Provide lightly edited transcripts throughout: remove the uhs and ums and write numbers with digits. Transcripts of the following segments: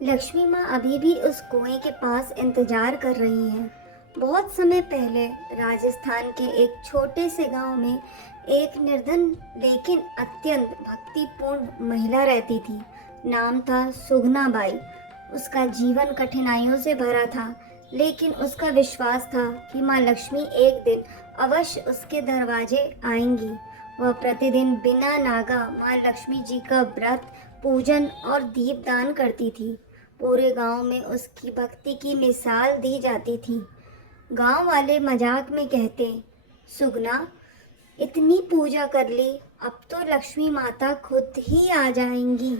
लक्ष्मी माँ अभी भी उस कुएं के पास इंतजार कर रही हैं। बहुत समय पहले राजस्थान के एक छोटे से गांव में एक निर्धन लेकिन अत्यंत भक्तिपूर्ण महिला रहती थी। नाम था सुगना बाई। उसका जीवन कठिनाइयों से भरा था, लेकिन उसका विश्वास था कि माँ लक्ष्मी एक दिन अवश्य उसके दरवाजे आएंगी। वह प्रतिदिन बिना नागा माँ लक्ष्मी जी का व्रत, पूजन और दीपदान करती थी। पूरे गांव में उसकी भक्ति की मिसाल दी जाती थी। गांव वाले मजाक में कहते, सुगना, इतनी पूजा कर ली, अब तो लक्ष्मी माता खुद ही आ जाएंगी।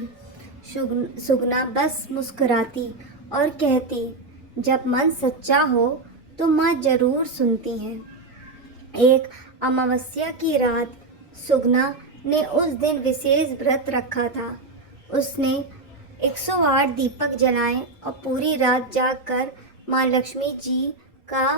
सुगना बस मुस्कुराती और कहती, जब मन सच्चा हो तो माँ जरूर सुनती हैं। एक अमावस्या की रात सुगना ने उस दिन विशेष व्रत रखा था। उसने 108 दीपक जलाए और पूरी रात जागकर माँ लक्ष्मी जी का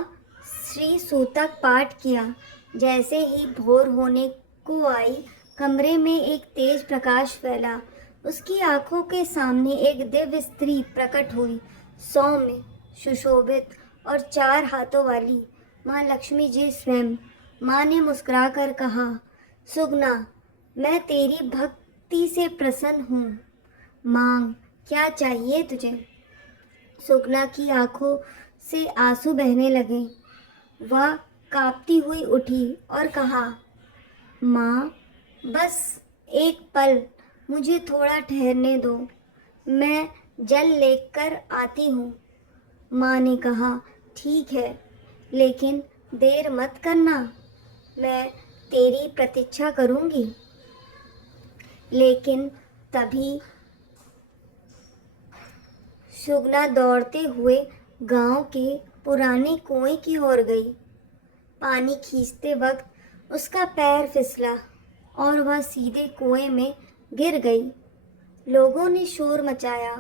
श्री सूतक पाठ किया। जैसे ही भोर होने को आई, कमरे में एक तेज प्रकाश फैला। उसकी आंखों के सामने एक दिव्य स्त्री प्रकट हुई, सौम्य, सुशोभित और 4 हाथों वाली माँ लक्ष्मी जी स्वयं। माँ ने मुस्कुराकर कहा, सुगना, मैं तेरी भक्ति से प्रसन्न हूँ। मांग, क्या चाहिए तुझे? सुगना की आंखों से आंसू बहने लगे। वह कांपती हुई उठी और कहा, माँ, बस एक पल मुझे थोड़ा ठहरने दो, मैं जल लेकर आती हूँ। माँ ने कहा, ठीक है, लेकिन देर मत करना, मैं तेरी प्रतीक्षा करूँगी। लेकिन तभी सुगना दौड़ते हुए गांव के पुराने कुएं की ओर गई। पानी खींचते वक्त उसका पैर फिसला और वह सीधे कुएं में गिर गई। लोगों ने शोर मचाया,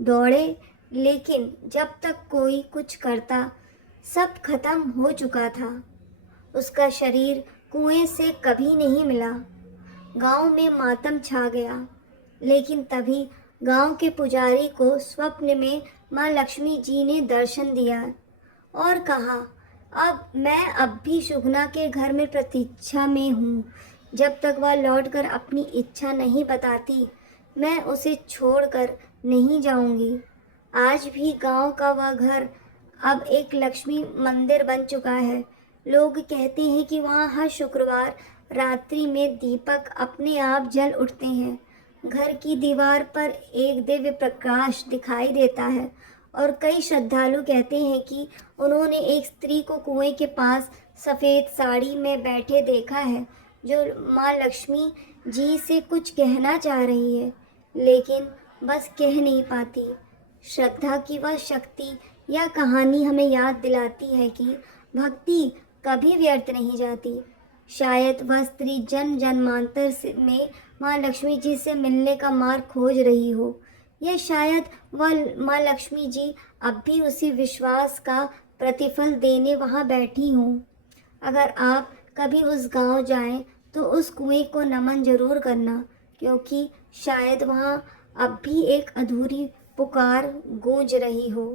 दौड़े, लेकिन जब तक कोई कुछ करता, सब खत्म हो चुका था। उसका शरीर कुएं से कभी नहीं मिला। गांव में मातम छा गया। लेकिन तभी गांव के पुजारी को स्वप्न में माँ लक्ष्मी जी ने दर्शन दिया और कहा, अब भी सुगना के घर में प्रतीक्षा में हूँ। जब तक वह लौटकर अपनी इच्छा नहीं बताती, मैं उसे छोड़कर नहीं जाऊंगी। आज भी गांव का वह घर अब एक लक्ष्मी मंदिर बन चुका है। लोग कहते हैं कि वहाँ हर शुक्रवार रात्रि में दीपक अपने आप जल उठते हैं। घर की दीवार पर एक दिव्य प्रकाश दिखाई देता है और कई श्रद्धालु कहते हैं कि उन्होंने एक स्त्री को कुएं के पास सफ़ेद साड़ी में बैठे देखा है, जो माँ लक्ष्मी जी से कुछ कहना चाह रही है, लेकिन बस कह नहीं पाती। श्रद्धा की वह शक्ति या कहानी हमें याद दिलाती है कि भक्ति कभी व्यर्थ नहीं जाती। शायद वह स्त्री जन्म जन्मांतर में माँ लक्ष्मी जी से मिलने का मार्ग खोज रही हो, या शायद वह माँ लक्ष्मी जी अब भी उसी विश्वास का प्रतिफल देने वहाँ बैठी हों। अगर आप कभी उस गांव जाएं तो उस कुएं को नमन जरूर करना, क्योंकि शायद वहाँ अब भी एक अधूरी पुकार गूंज रही हो।